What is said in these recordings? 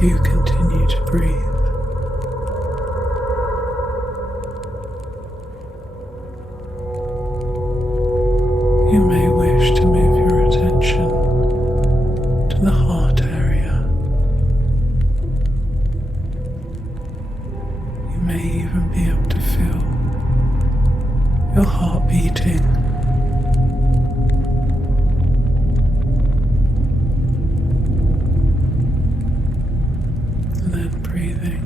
you continue to breathe. You may wish to move your attention to the heart area. You may even be able to feel your heart beating. And then breathing.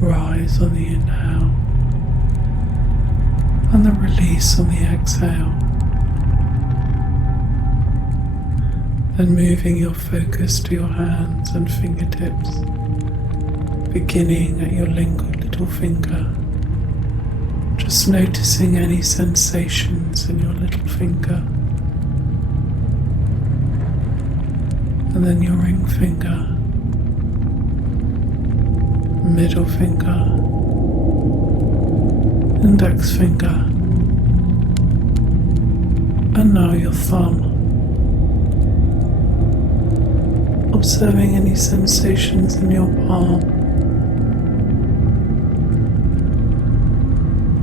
Rise on the inhale and the release on the exhale. Then moving your focus to your hands and fingertips, beginning at your little finger, just noticing any sensations in your little finger, and then your ring finger, middle finger, index finger, and now your thumb. Observing any sensations in your palm,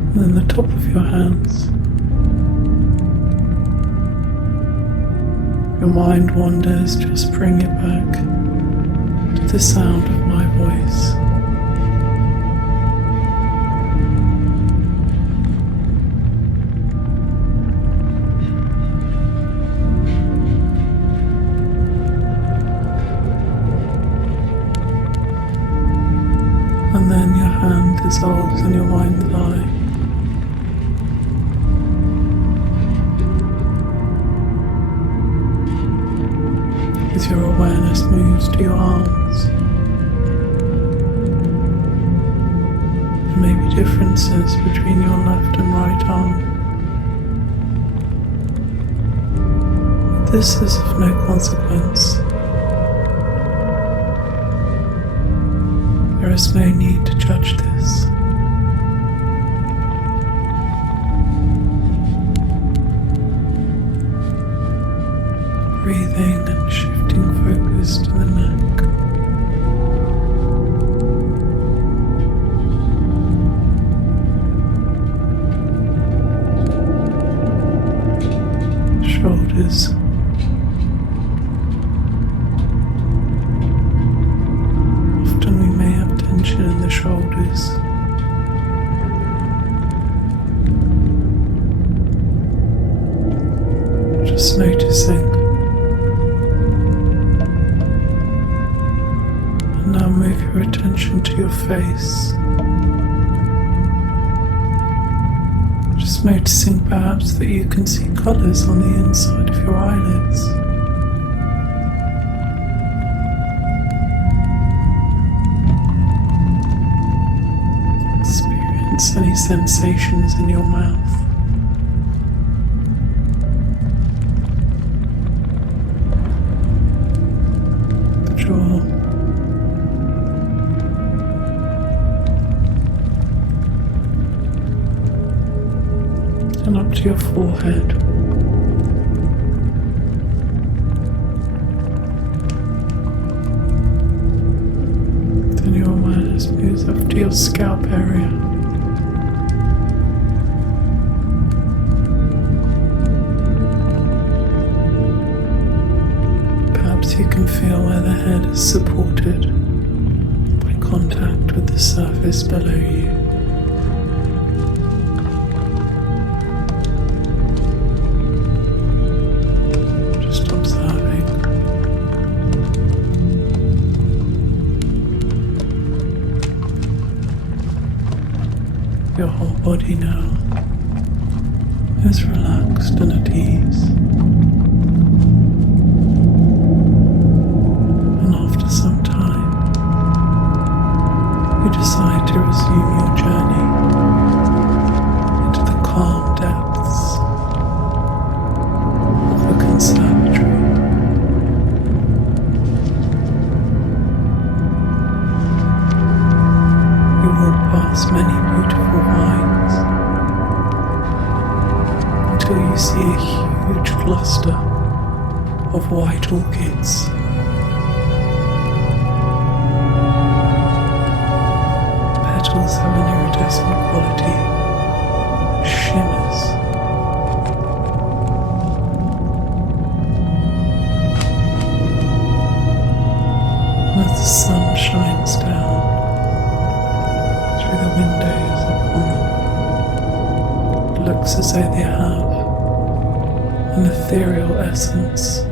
and then the top of your hands. Your mind wanders, just bring it back to the sound of my voice. And then your hand dissolves in your mind's eye. As your awareness moves to your arms, there may be differences between your left and right arm. But this is of no consequence. There is no need to judge this. Breathing and shifting focus to the neck. Shoulders. In the shoulders, just noticing, and now move your attention to your face, just noticing perhaps that you can see colours on the inside of your eyelids. Any sensations in your mouth. The jaw. And up to your forehead. Then your awareness moves up to your scalp area. You can feel where the head is supported by contact with the surface below you. Just observing. Your whole body now is relaxed and at ease. Some time, you decide to resume your journey into the calm depths of the conservatory. You walk past many beautiful vines until you see a huge cluster of white orchids. Petals have an iridescent quality that shimmers. As the sun shines down through the windows upon them, it looks as though they have an ethereal essence.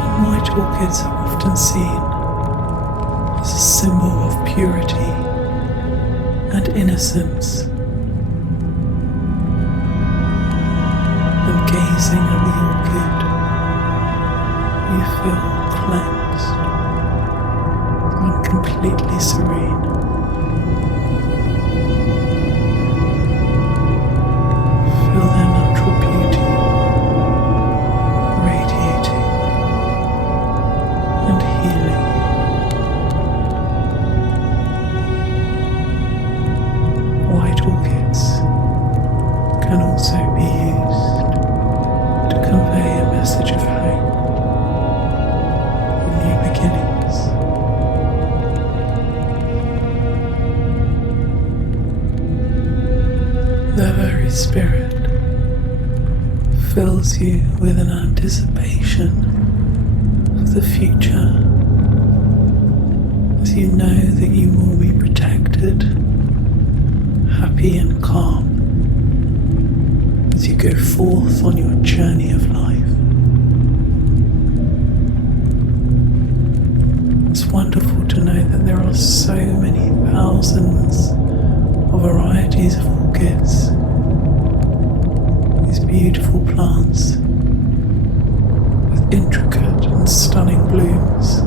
And white orchids are often seen as a symbol of purity and innocence. And gazing at the orchid, you feel cleansed and completely serene. Feel their natural beauty radiating and healing. White orchids can also be used to convey a message of hope and new beginnings. Their very spirit fills you with an anticipation of the future, as you know that you will be protected, happy and calm as you go forth on your journey of life. It's wonderful to know that there are so many thousands of varieties of orchids, these beautiful plants with intricate and stunning blooms,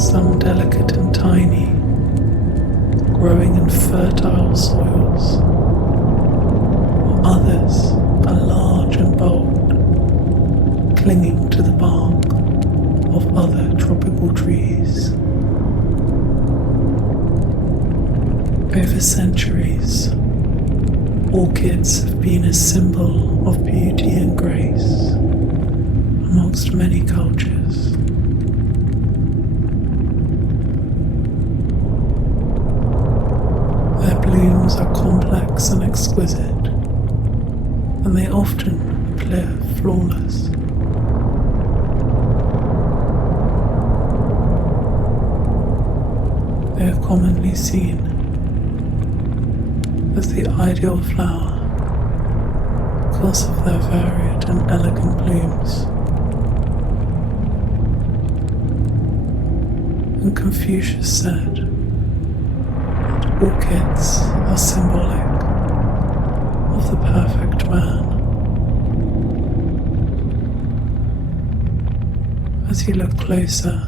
some delicate and tiny, growing in fertile soils, while others are large and bold, clinging to the bark of other tropical trees. Over centuries, orchids have been a symbol of beauty and grace amongst many cultures. Their blooms are complex and exquisite, and they often appear flawless. They are commonly seen as the ideal flower because of their varied and elegant blooms. And Confucius said that orchids are symbolic of the perfect man. As you look closer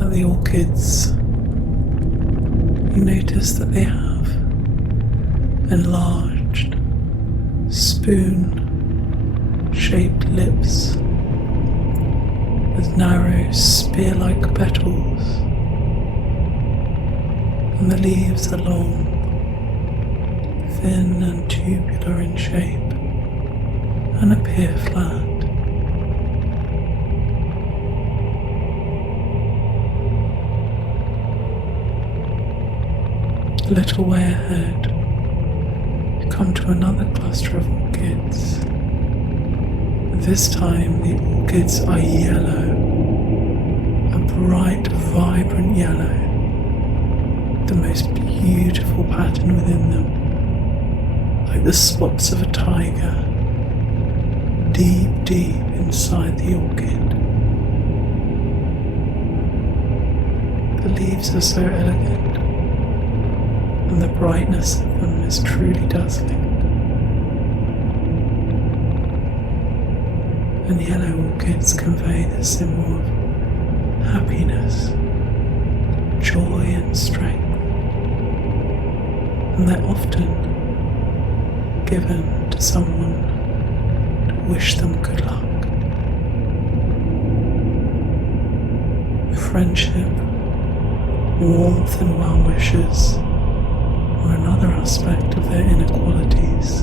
at the orchids, you notice that they have enlarged, spoon-shaped lips with narrow spear-like petals, and the leaves are long, thin and tubular in shape, and appear flat. A little way ahead, you come to another cluster of orchids. This time the orchids are yellow, a bright, vibrant yellow, the most beautiful pattern within them, like the spots of a tiger, deep, deep inside the orchid. The leaves are so elegant, and the brightness of them is truly dazzling. And yellow orchids convey the symbol of happiness, joy and strength, and they're often given to someone to wish them good luck, friendship Warmth and well wishes are another aspect of their inequalities.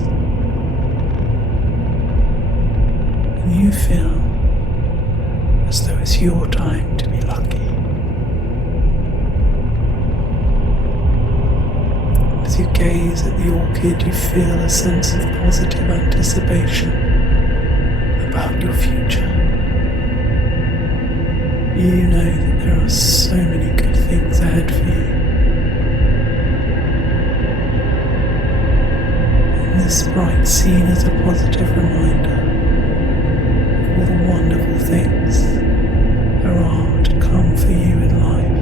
And you feel as though it's your time to be lucky. As you gaze at the orchid, you feel a sense of positive anticipation about your future. You know that there are so many good things ahead for you. And this bright scene is a positive reminder of all the wonderful things there are to come for you in life.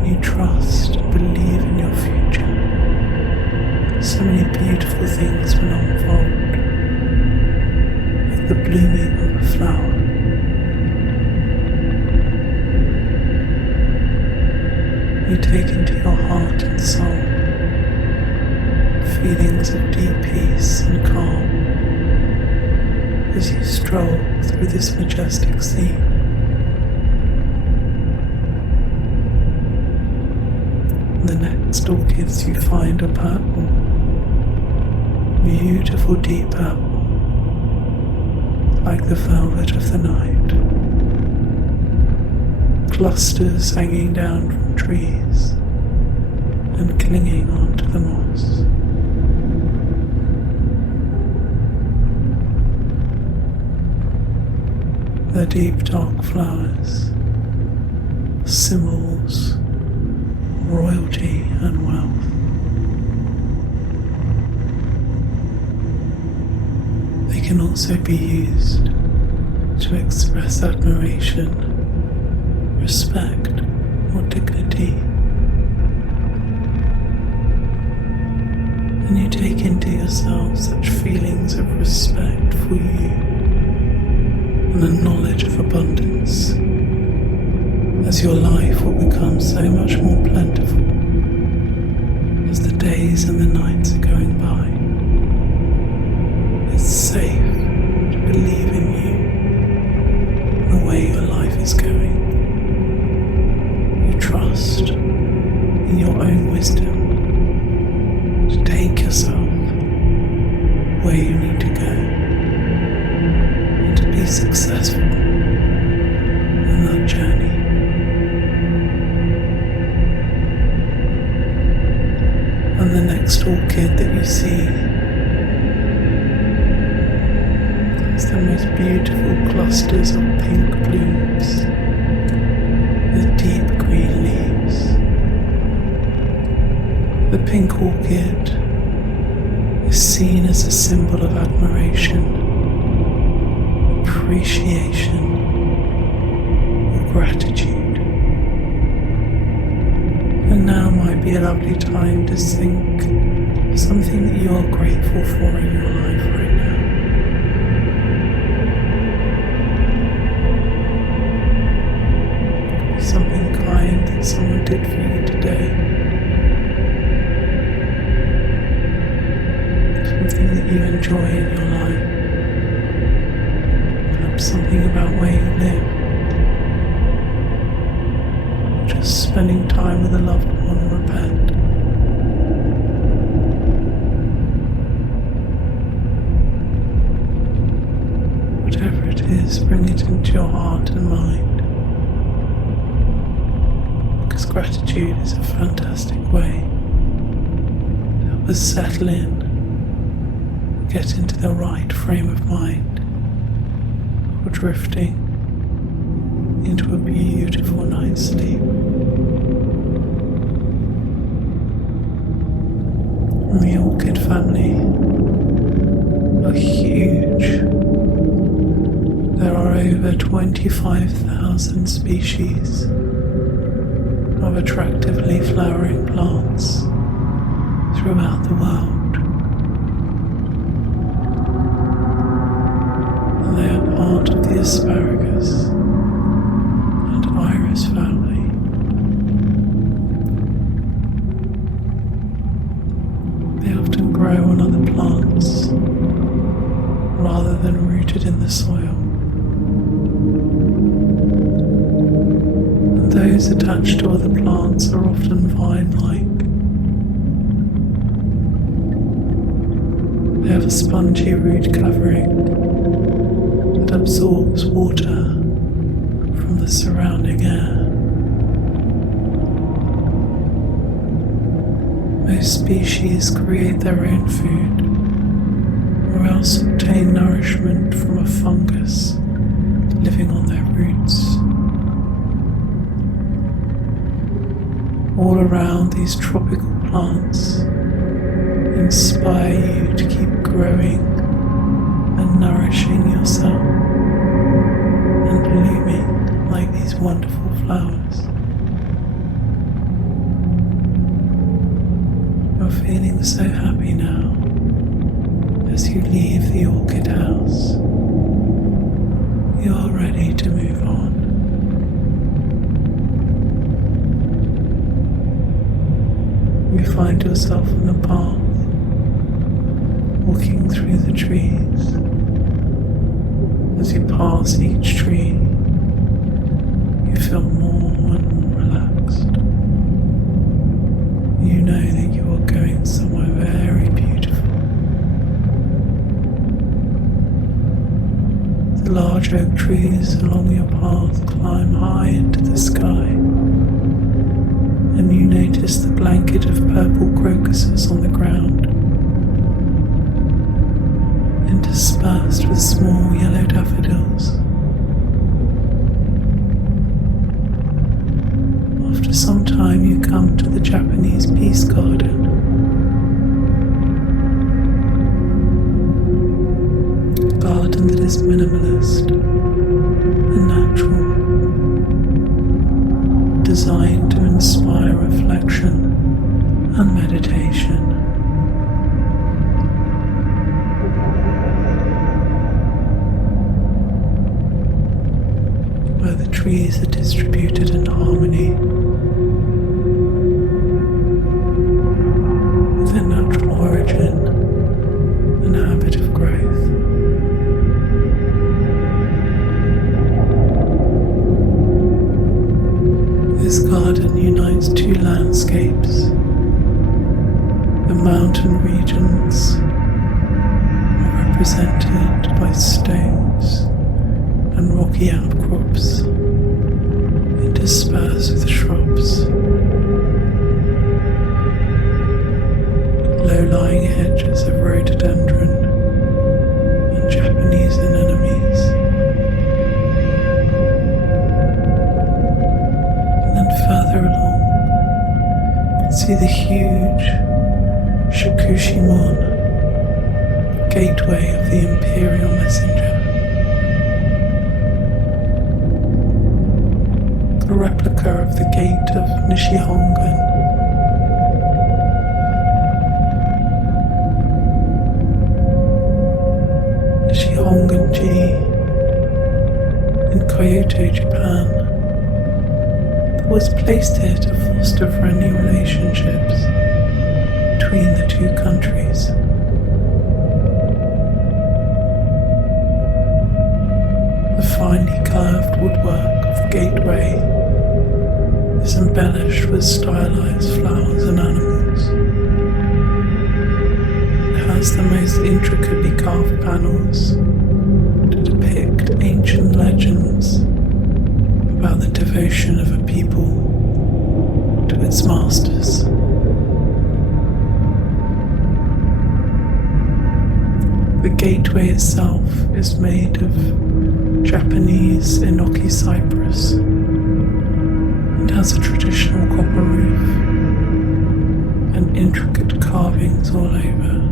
When you trust and believe in your future, so many beautiful things will unfold. The blooming of a flower. You take into your heart and soul feelings of deep peace and calm as you stroll through this majestic scene. The next orchids you find are purple, beautiful deep purple, like the velvet of the night. Clusters hanging down from trees and clinging onto the moss. The deep dark flowers, symbols of royalty and wealth. They can also be used to express admiration, respect, or dignity. And you take into yourself such feelings of respect for you and a knowledge of abundance, as your life will become so much more plentiful as the days and the nights are going by. It's safe to believe in you, the way your life is going. You trust in your own wisdom to take yourself where you need to go and to be successful in that journey. And the next orchid that you see, it's the most beautiful clusters of pink blooms with deep green leaves. The pink orchid is seen as a symbol of admiration, appreciation, or gratitude. And now might be a lovely time to think of something that you are grateful for in your life right now. Something kind that someone did for you today. Something that you enjoy in your life. Perhaps something about where you live. Just spending time with a loved one or a pet. Whatever it is, bring it into your heart and mind. Because gratitude is a fantastic way to help us settle in, get into the right frame of mind for drifting into a beautiful night's sleep. And the orchid family are huge. There are over 25,000 species of attractively flowering plants throughout the world. And they are part of the asparagus and iris family. They often grow on other plants rather than rooted in the soil. attached to other plants are often vine-like. They have a spongy root covering that absorbs water from the surrounding air. Most species create their own food or else obtain nourishment from a fungus living on their roots. All around, these tropical plants inspire you to keep growing and nourishing yourself and blooming like these wonderful flowers. You're feeling so happy now as you leave the orchid house. You're ready to move on. You find yourself on a path, walking through the trees. As you pass each tree, you feel more and more relaxed. You know that you are going somewhere very beautiful. The large oak trees along your path climb high into the sky, and you notice the blanket of purple crocuses on the ground, interspersed with small yellow daffodils. After some time, you come to the Japanese peace garden. A garden that is minimalist and natural, designed to inspire reflection and meditation. Where the trees are distributed in harmony with their natural origin and habit of growth. This garden unites two landscapes. The mountain regions are represented by stones and rocky outcrops, interspersed with shrubs. Low-lying hedges of rhododendron and Japanese anemones. Further along, you can see the huge Shikushimon, gateway of the Imperial Messenger. A replica of the gate of Nishihongan. Nishihongan-ji in Kyoto, Japan, was placed here to foster friendly relationships between the two countries. The finely curved woodwork of the gateway is embellished with stylized flowers and animals. It has the most intricately carved panels to depict ancient legends about the devotion of a people to its masters. The gateway itself is made of Japanese enoki cypress and has a traditional copper roof and intricate carvings all over.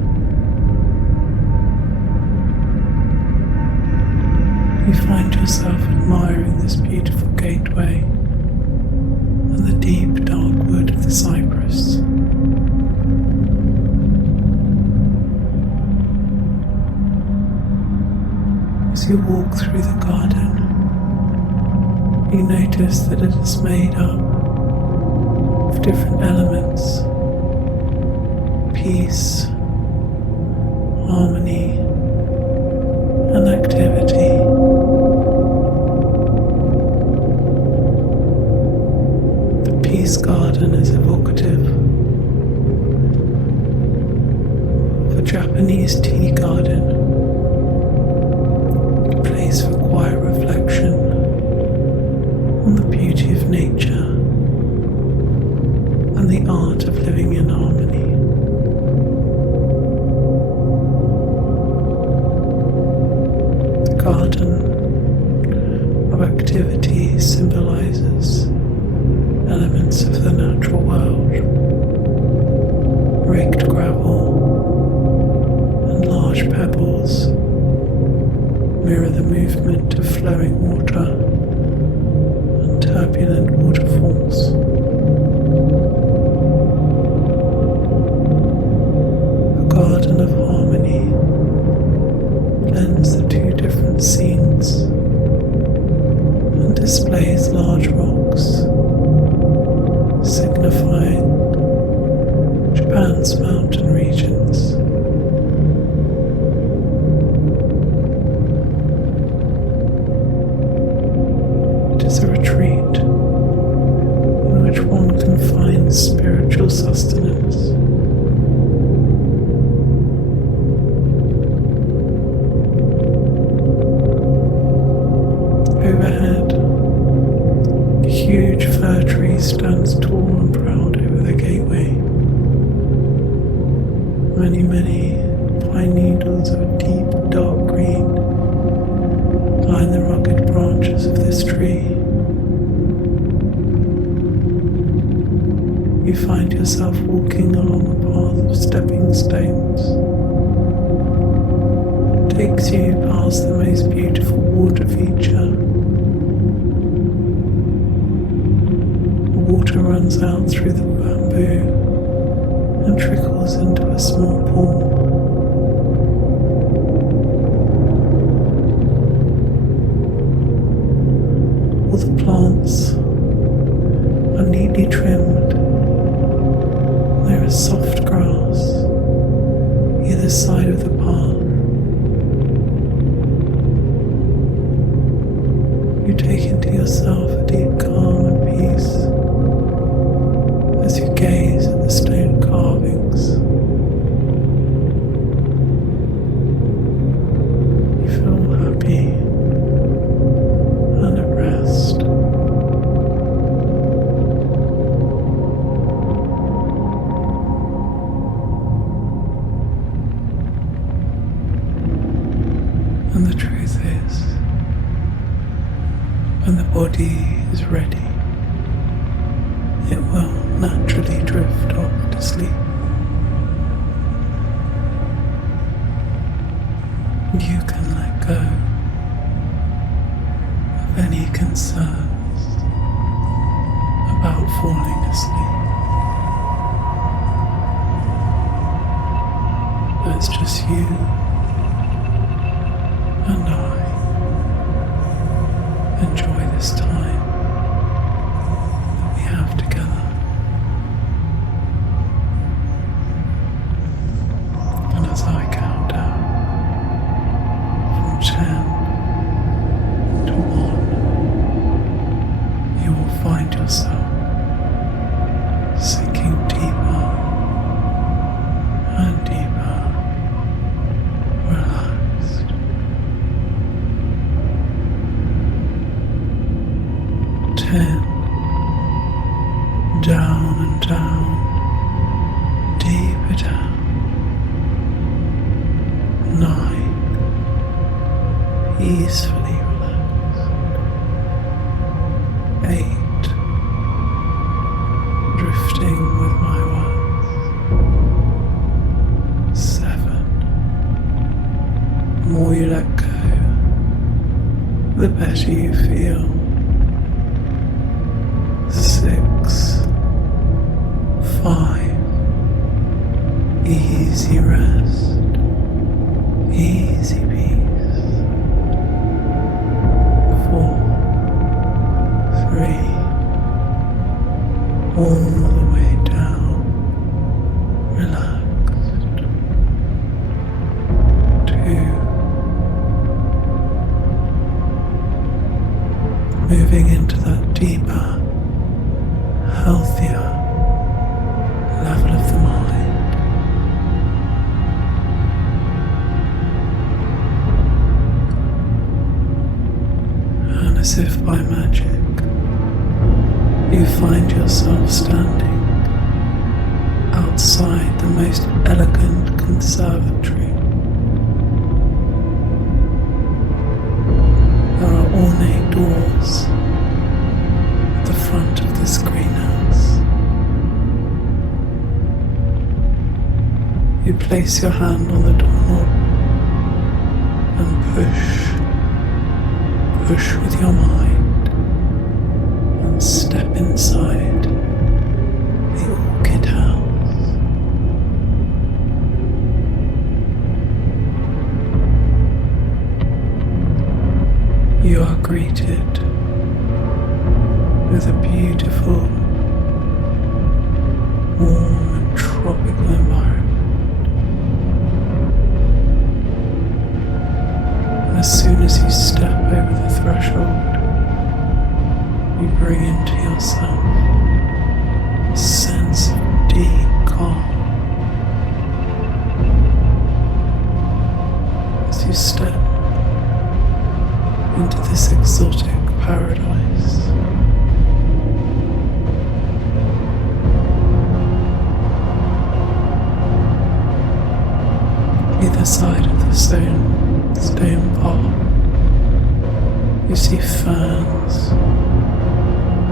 You find yourself admiring this beautiful gateway and the deep dark wood of the cypress. As you walk through the garden, you notice that it is made up of different elements: peace, harmony, and activity. garden is evocative of a Japanese tea garden, a place for quiet reflection on the beauty of nature and the art of living in harmony. The garden of activity symbolizes elements of the natural world. Raked gravel and large pebbles mirror the movement of flowing water and turbulent waterfalls. A garden of harmony blends the two different scenes and displays large rocks, signifying Japan's mountain regions. It is a retreat in which one can find spiritual sustenance. Overhead, a huge fir tree stands tall and proud over the gateway. Many pine needles of a deep dark green line the rugged branches of this tree. You find yourself walking along a path of stepping stones. It takes you past the most beautiful water feature. Water runs out through the bamboo and trickles into a small pool. All the plants are neatly trimmed. There is soft grass either side of the path. You take into yourself a deep calm and peace as you gaze at the stone carvings. You feel happy and at rest. And the truth is, when the body is ready, it will naturally drift off to sleep. You can let go of any concerns about falling asleep. It's just you and I. Enjoy this time that we have together. And as I count down from 10 to 1, you will find yourself sinking deeper and deeper, relaxed. 10, down and down, deeper down. 9, peacefully relaxed. 8, drifting with my words. 7, the more you let go, the better you feel. 6, 5, easy rest, easy peace. 4, 3, all the way down, relaxed. 2, moving into that deeper, healthier most elegant conservatory. There are ornate doors at the front of this greenhouse. You place your hand on the doorknob and push with your mind and step inside the orchid house. You are greeted with a beautiful, warm and tropical environment. And as soon as you step over the threshold, you bring into yourself a sense of deep calm. As you step into this exotic paradise. Either side of the stone path, you see ferns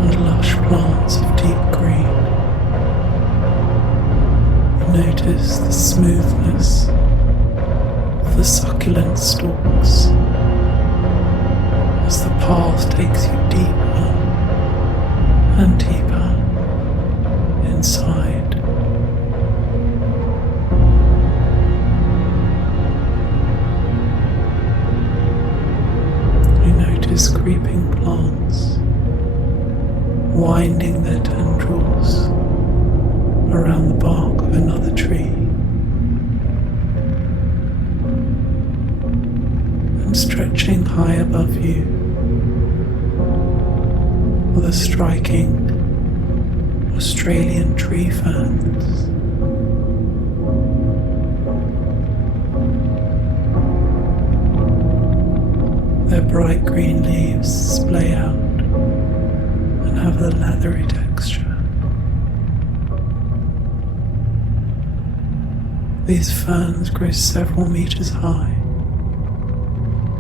and lush plants of deep green. You notice the smoothness of the succulent stalks as the path takes you deeper and deeper inside. You notice creeping plants winding their tendrils around the bark of another tree and stretching high above you are the striking Australian tree ferns. Their bright green leaves splay out and have a leathery texture. These ferns grow several meters high,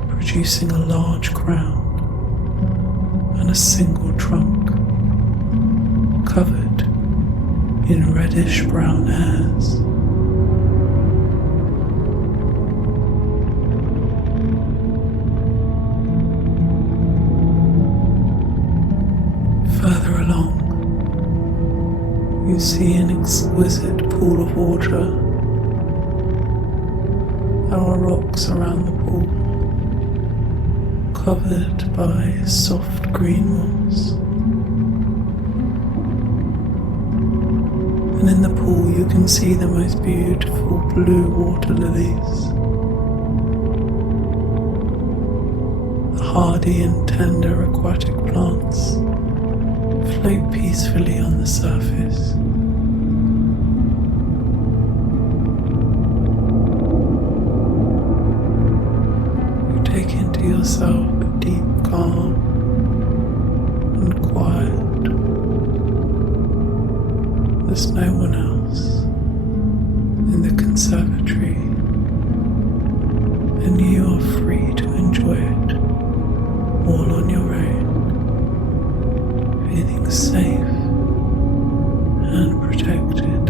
producing a large crown and a single trunk covered in reddish brown hairs. Further along, you see an exquisite pool of water. There are rocks around the pool, covered by soft green moss. And in the pool you can see the most beautiful blue water lilies. The hardy and tender aquatic plants float peacefully on the surface. You take into yourself a deep calm and quiet. There's no one else in the conservatory, and you are free to enjoy it all on your own, feeling safe and protected.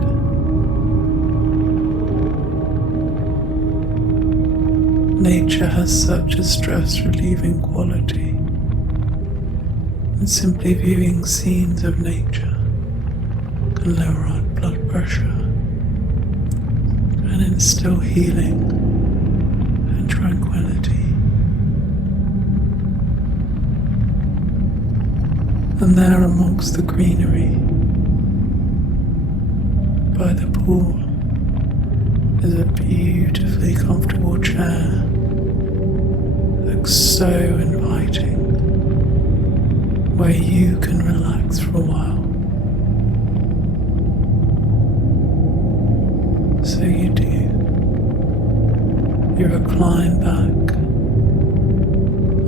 Nature has such a stress-relieving quality, and simply viewing scenes of nature can lower our blood pressure and instill healing and tranquility. And there amongst the greenery by the pool is a beautifully comfortable chair. Looks so inviting, where you can relax for a while. So you do. You recline back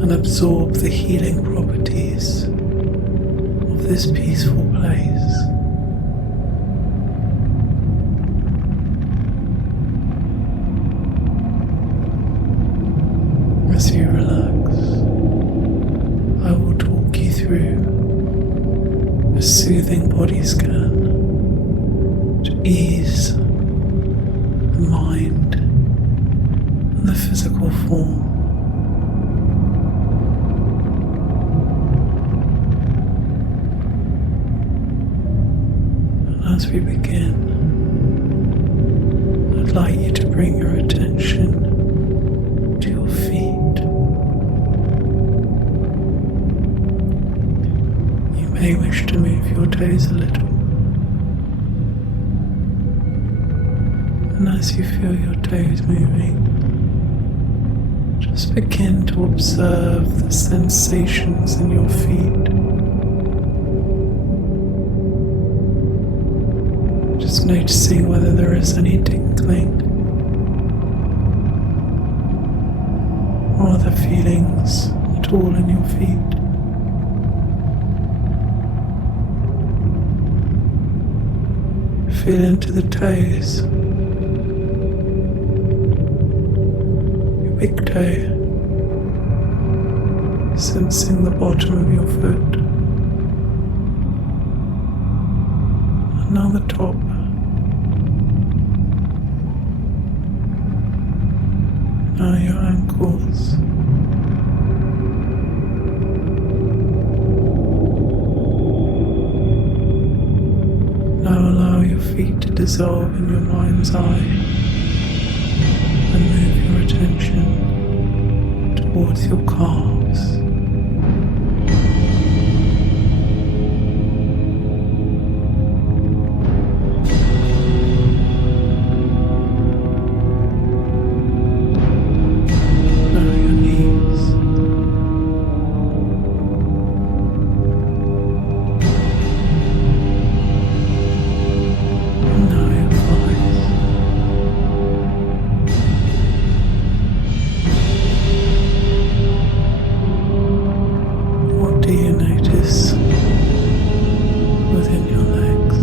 and absorb the healing properties of this peaceful place. ease the mind and the physical form. And as we begin, I'd like you to bring your attention to your feet. You may wish to move your toes a little. And as you feel your toes moving, just begin to observe the sensations in your feet. Just noticing whether there is any tingling or other feelings at all in your feet. Feel into the toes. Big toe, sensing the bottom of your foot, and now the top, now your ankles, now allow your feet to dissolve in your mind's eye and move your attention towards your calves. Now your knees. And now your thighs. What do you notice within your legs?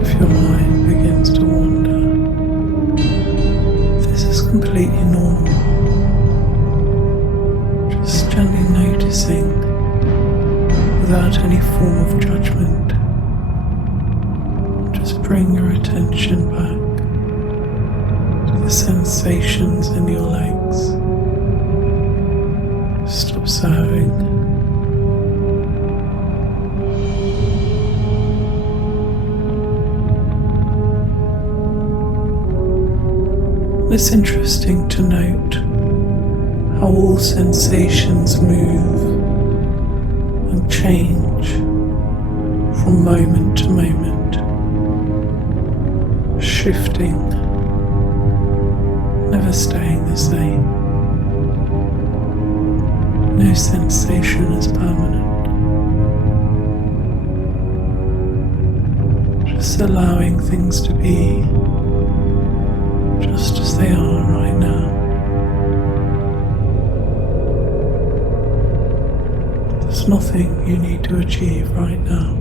If your mind begins to wander, this is completely normal. Just gently noticing without any form of judgment. Just bring your attention back to the sensations in your legs. Just observing. It's interesting to note how all sensations move and change from moment to moment, shifting, never staying the same. No sensation is permanent. Just allowing things to be just as they are right now. There's nothing you need to achieve right now.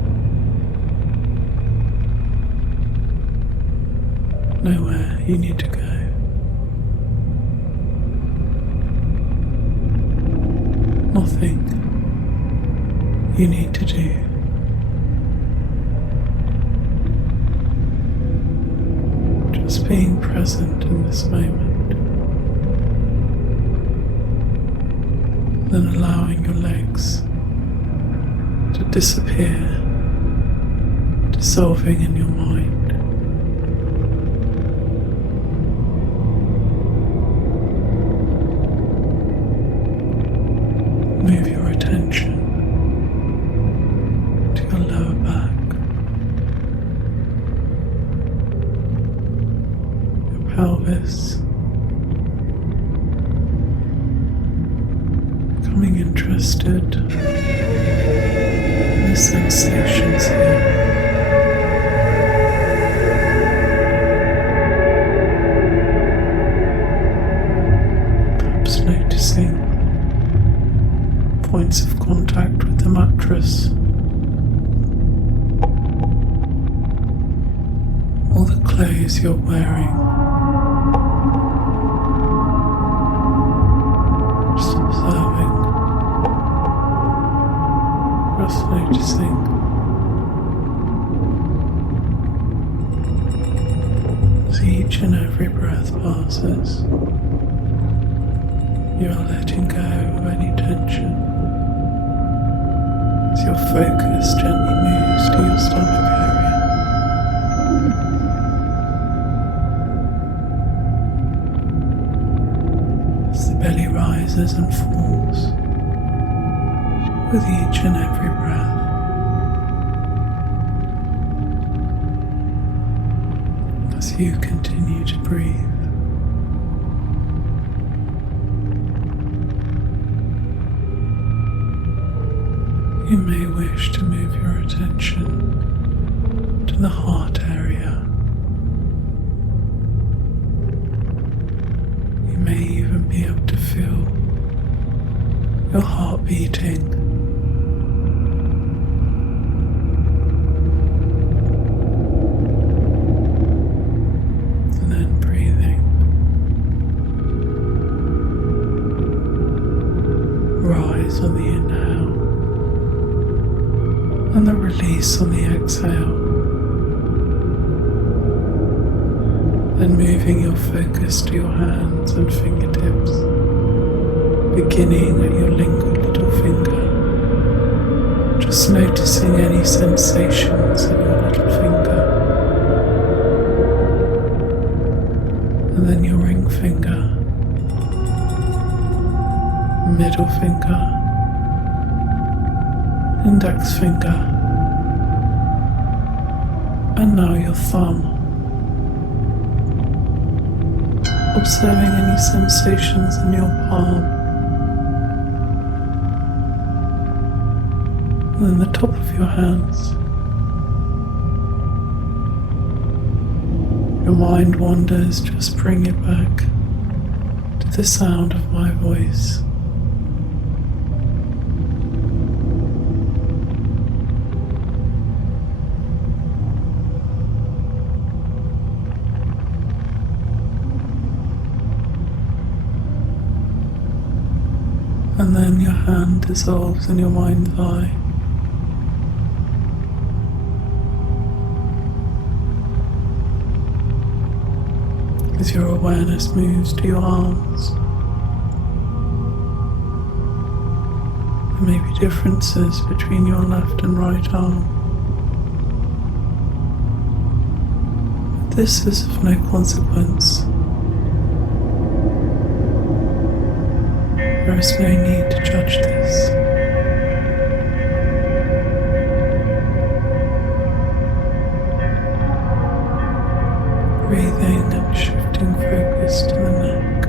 Nowhere you need to go. Nothing you need to do. Just being present in this moment. Then allowing your legs to disappear, dissolving in your mind. Move your attention to your lower back, your pelvis, becoming interested in the sensations here. Perhaps noticing points of contact with the mattress, or the clothes you're wearing. Just observing. noticing as each and every breath passes, you are letting go of any tension as your focus gently moves to your stomach area. As the belly rises and falls with each and every breath. As you continue to breathe, you may wish to move your attention to the heart area. You may even be able to feel your heart beating. And then breathing. Rise on the inhale and the release on the exhale. Then moving your focus to your hands and fingertips, beginning at your lingual little finger, just noticing any sensations in your little finger, and then your ring finger, middle finger, index finger, and now your thumb. Observing any sensations in your palm, and then the top of your hands. Your mind wanders, just bring it back to the sound of my voice. And then your hand dissolves in your mind's eye. As your awareness moves to your arms. There may be differences between your left and right arm. But this is of no consequence. There is no need to judge this. Breathing and shifting focus to the neck.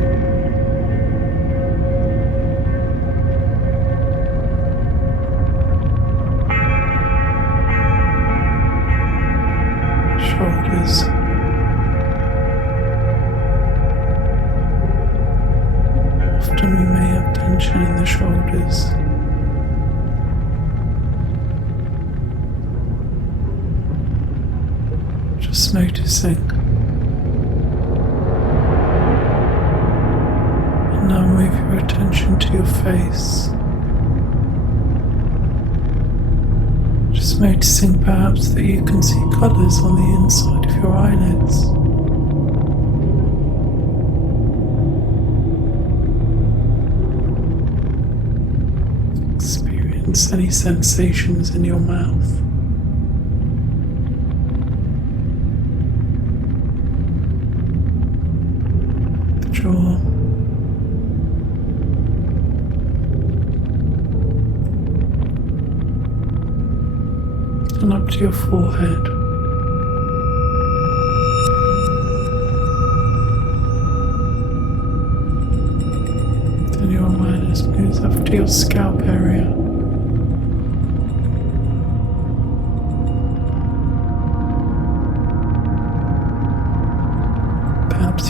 Shoulders. Often we may have tension in the shoulders. Just noticing. And now move your attention to your face. Just noticing perhaps that you can see colours on the inside of your eyelids. Any sensations in your mouth. The jaw. And up to your forehead. Then your awareness moves up to your scalp area.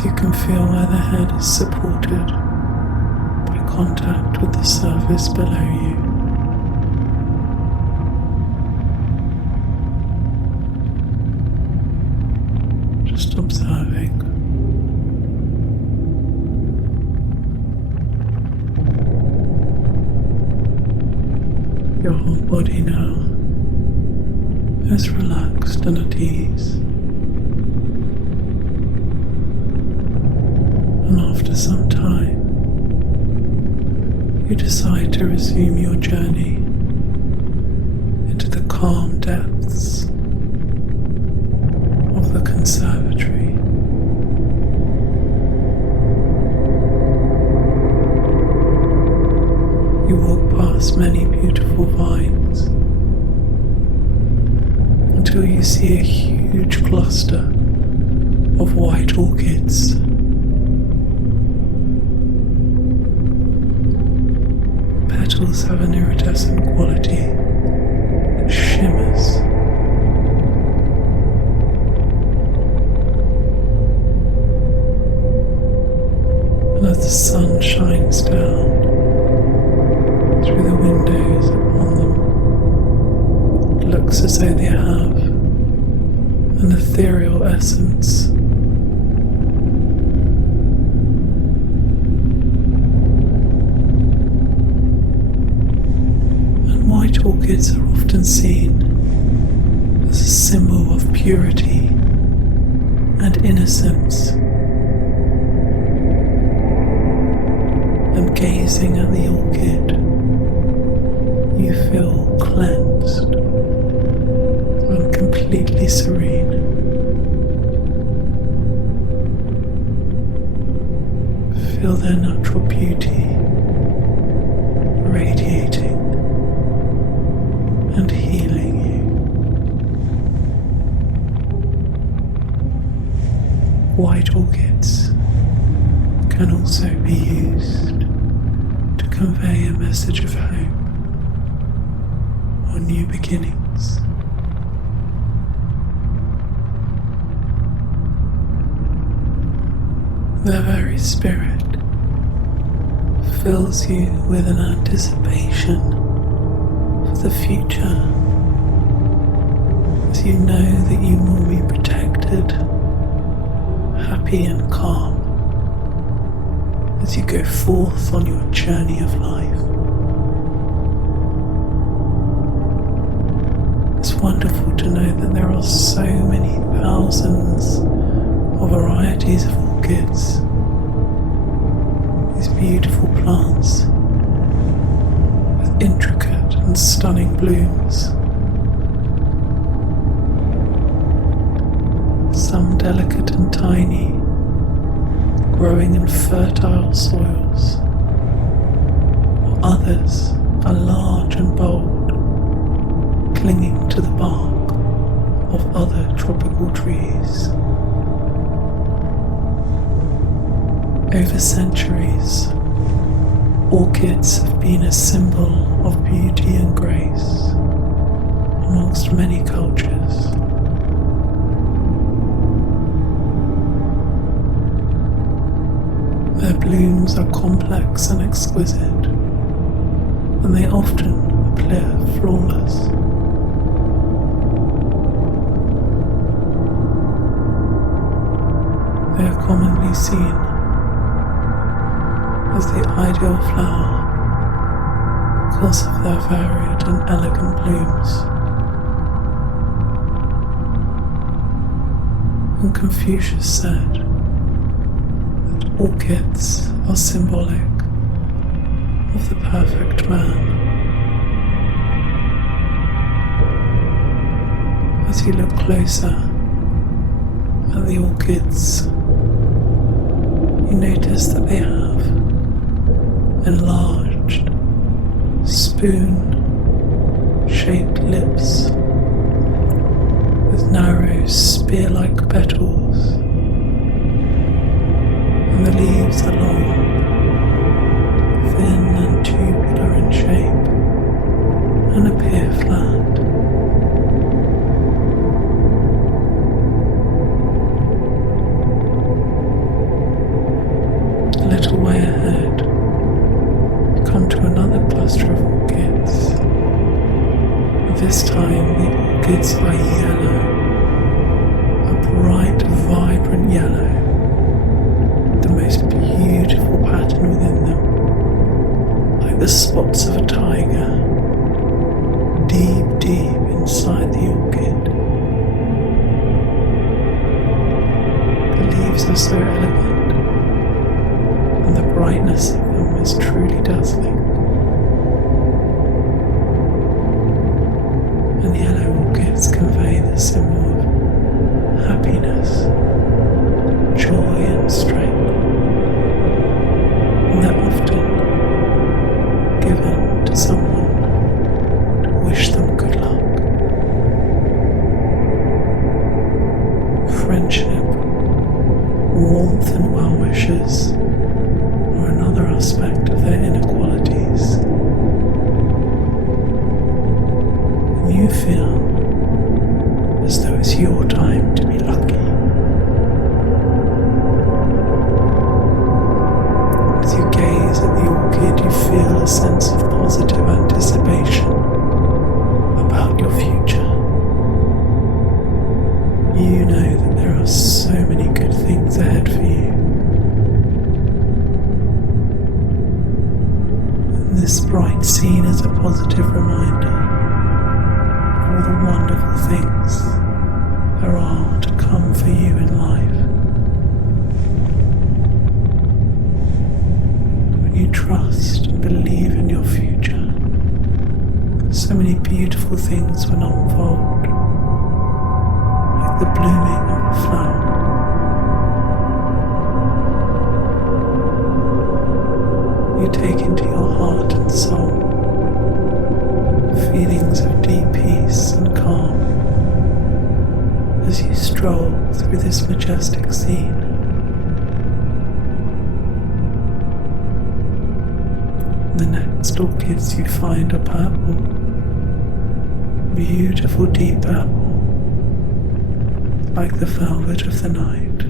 You can feel where the head is supported by contact with the surface below you. Just observing. Your whole body now is relaxed and at ease. And after some time, you decide to resume your journey into the calm depths of the conservatory. You walk past many beautiful vines until you see a huge cluster of white orchids. Petals have an iridescent quality that shimmers. And as the sun shines down through the windows upon them, it looks as though they have an ethereal essence. White orchids are often seen as a symbol of purity and innocence, and gazing at the orchid, you feel cleansed and completely serene. Feel their natural beauty radiating and healing you. White orchids can also be used to convey a message of hope or new beginnings. Their very spirit fills you with an anticipation for the future, as you know that you will be protected, happy and calm as you go forth on your journey of life. It's wonderful to know that there are so many thousands of varieties of orchids, these beautiful plants with intricate and stunning blooms, some delicate and tiny, growing in fertile soils, while others are large and bold, clinging to the bark of other tropical trees. Over centuries, orchids have been a symbol of beauty and grace amongst many cultures. Their blooms are complex and exquisite, and they often appear flawless. They are commonly seen as the ideal flower because of their varied and elegant blooms. And Confucius said that orchids are symbolic of the perfect man. As you look closer at the orchids, you notice that they have enlarged, spoon-shaped lips with narrow spear-like petals, and the leaves are long, thin and tubular in shape, and appear flat. A little way ahead, come to another cluster of orchids. This time the orchids are yellow, a bright, vibrant yellow, the most beautiful pattern within them, like the spots of a tiger, are so elegant, and the brightness of them is truly dazzling. And yellow orchids convey the symbol of happiness, joy and strength, and they're often given to someone to wish them good luck. Friendship, warmth and well wishes are another aspect of their inequalities. And you feel as though it's your time to be lucky. As you gaze at the orchid, you feel a sense of positive anticipation about your future. You know that there are so many good things ahead for you. And this bright scene is a positive reminder of all the wonderful things there are to come for you in life. When you trust and believe in your future, so many beautiful things will unfold. The blooming of a flower. You take into your heart and soul feelings of deep peace and calm as you stroll through this majestic scene. The next orchids you find are purple, beautiful deep purple, like the velvet of the night.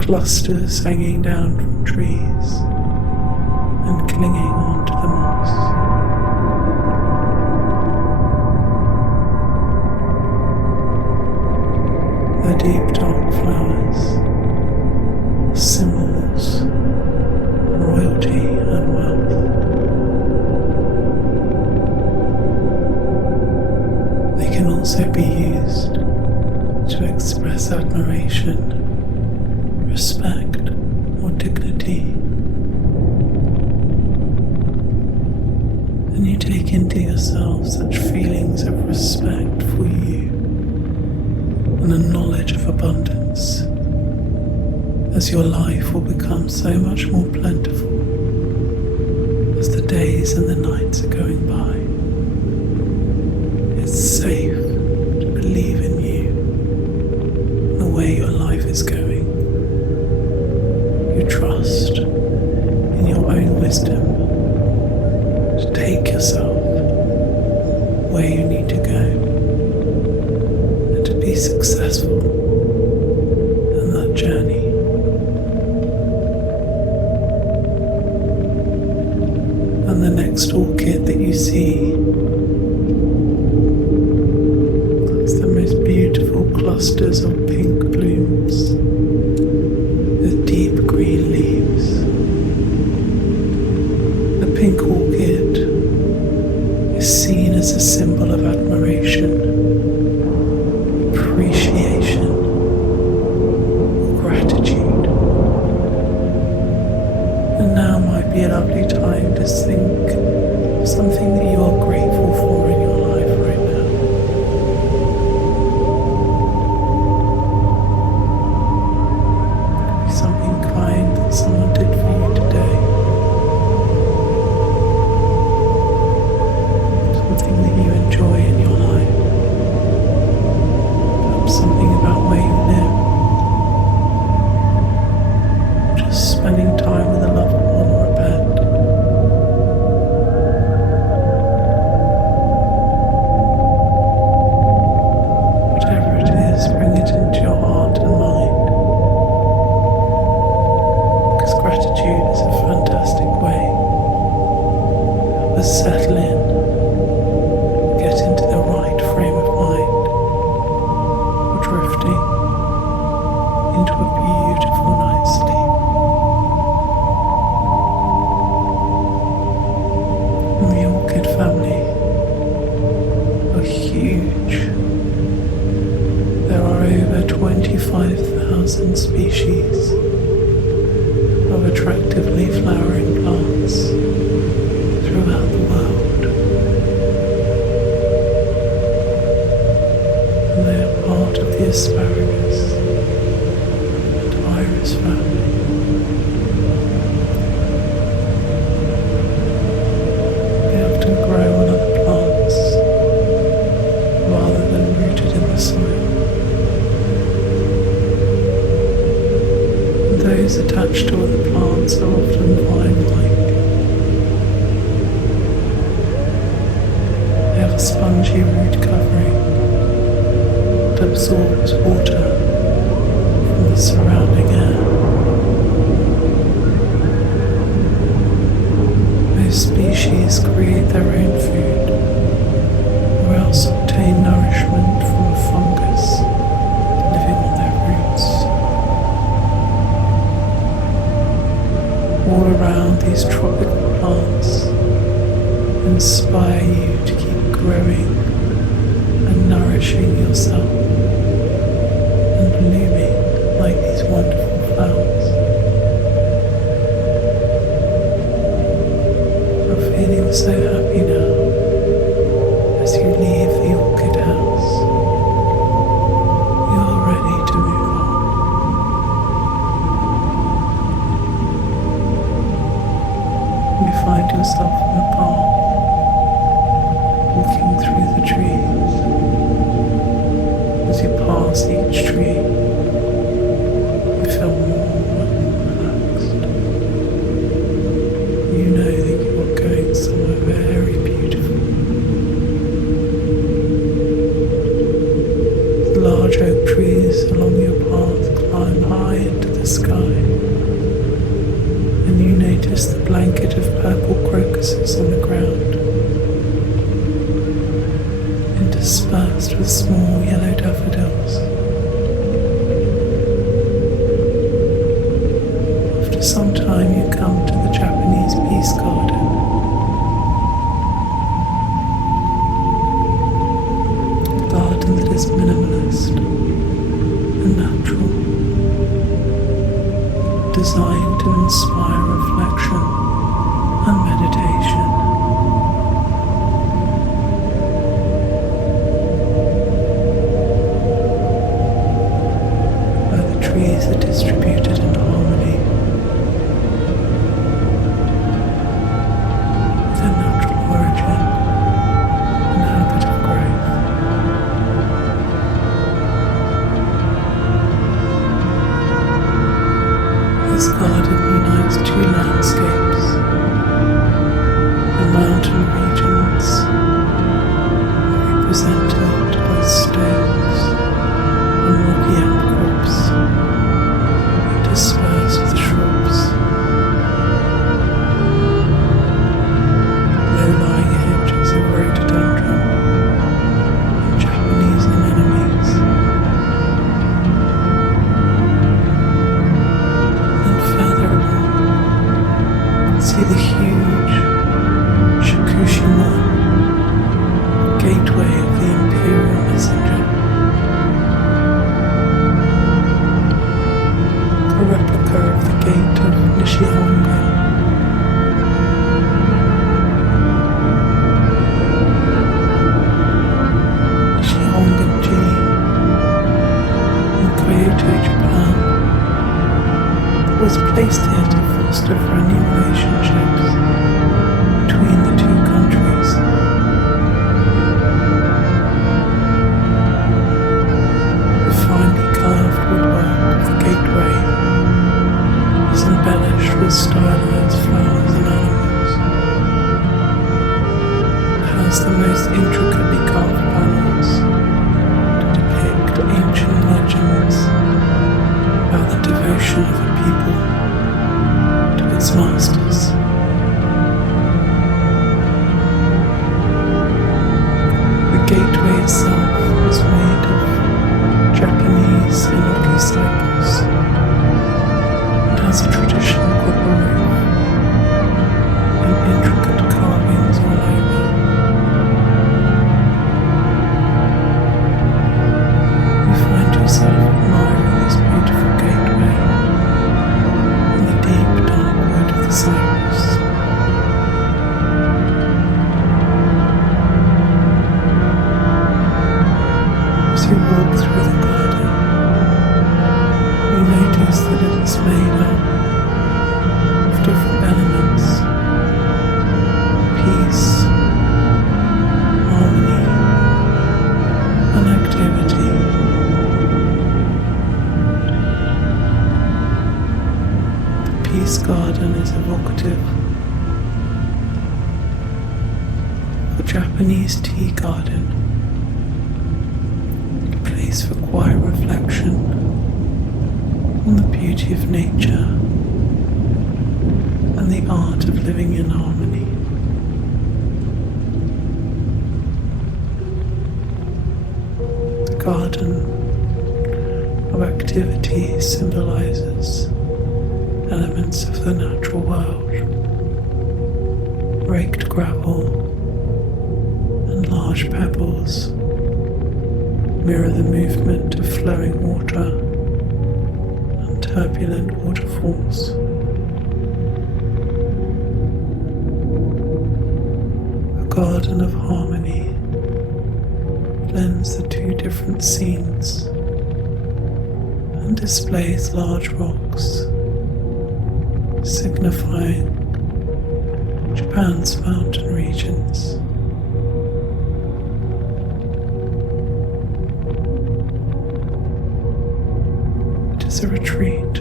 Clusters hanging down from trees and clinging onto the moss. The deep dark flowers, symbols, royalty and wealth. They can also be used to express admiration, respect, or dignity. And you take into yourself such feelings of respect for you and a knowledge of abundance, as your life will become so much more plentiful as the days and the nights are going by. It's safe to believe in you and the way your life is going. You trust in your own wisdom to take yourself where you need to go and to be successful in that journey. And the next orchid that you see, beautiful clusters of pink blooms with deep green leaves. The pink orchid is seen as a symbol of admiration, appreciation, gratitude. And now might be a lovely time to think of something that you are grateful for in your life right now. Someone did for you today. Something that you enjoy in your life. Perhaps something about where you live. Just spending time with a loved one or a pet. Whatever it is, bring it into your heart and mind. Gratitude is a fantastic way to help us settle in, get into the right frame of mind. We're drifting into a beautiful night's sleep. And the orchid family are huge. There are over 25,000 1,000 species of attractively flowering plants throughout the world, and they are part of the asparagus and iris family. They often grow on other plants rather than rooted in the soil. And those attached to other plants are often vine-like. They have a spongy root covering that absorbs water from the surrounding air. Most species create their own food or else obtain nourishment from a fungus living on their roots. All around, these tropical plants inspire you to keep growing and nourishing yourself and blooming like these wonderful flowers. I'm feeling so happy now as you leave the orchid house. You're ready to move on. You find yourself in a park, walking through the trees. As you pass each tree, you feel more relaxed. You know that you are going somewhere very beautiful. The large oak trees along your path climb high into the sky, and you notice the blanket of purple crocuses on the ground, interspersed with small yellow daffodils. After some time, you come to the Japanese peace garden. A garden that is minimalist and natural, designed to inspire reflection and meditation. Where the trees are distributed in harmony with their natural origin and habit of growth. This garden unites two landscapes, the mountain regions are represented by stones and rocky outcrops, interspersed with shrubs. Low-lying hedges of rhododendron and Japanese anemones. And further along, see the huge Shikushima gateway of the Imperial Messenger, a replica of the gate of Nishihongo. Nishihongo-ji in Kyoto, Japan, was placed here to foster friendly relationships between the two countries. The finely carved woodwork of the gateway is embellished with stylized flowers and animals. It has the most intricately carved panels to depict ancient legends about the devotion of a people to its masters. The gateway itself is made of Japanese enoki cypress and has a traditional copper roof and intricate carvings all over. a Japanese tea garden, a place for quiet reflection on the beauty of nature and the art of living in harmony. The garden of activity symbolizes elements of the natural world. Raked gravel and large pebbles mirror the movement of flowing water and turbulent waterfalls. A garden of harmony blends the two different scenes and displays large rocks, signifying Japan's mountain regions. It is a retreat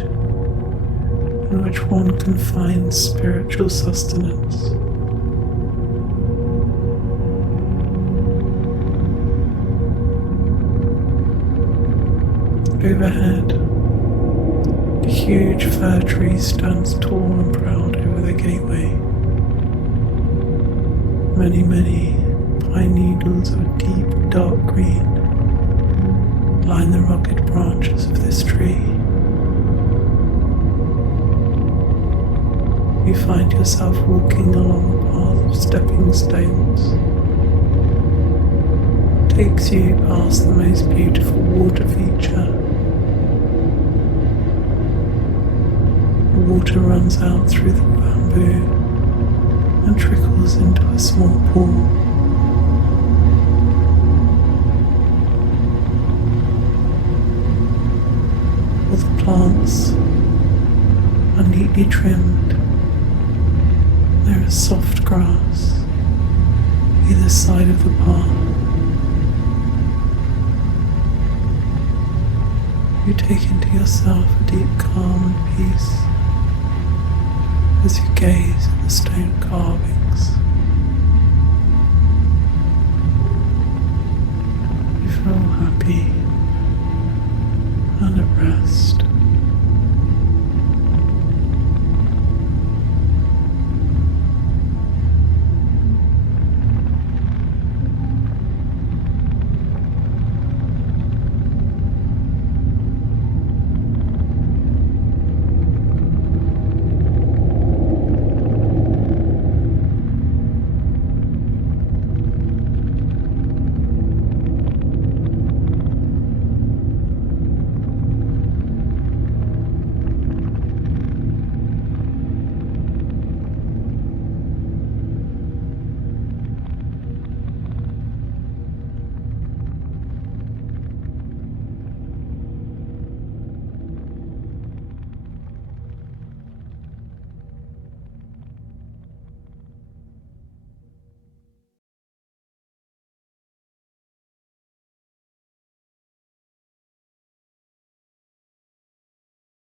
in which one can find spiritual sustenance. Overhead, a huge fir tree stands tall and proud over the gateway. Many pine needles of deep dark green line the rugged branches of this tree. You find yourself walking along a path of stepping stones. It takes you past the most beautiful water feature. The water runs out through the bamboo and trickles into a small pool. All the plants are neatly trimmed. There is soft grass either side of the path. You take into yourself a deep calm and peace as you gaze at the stone carving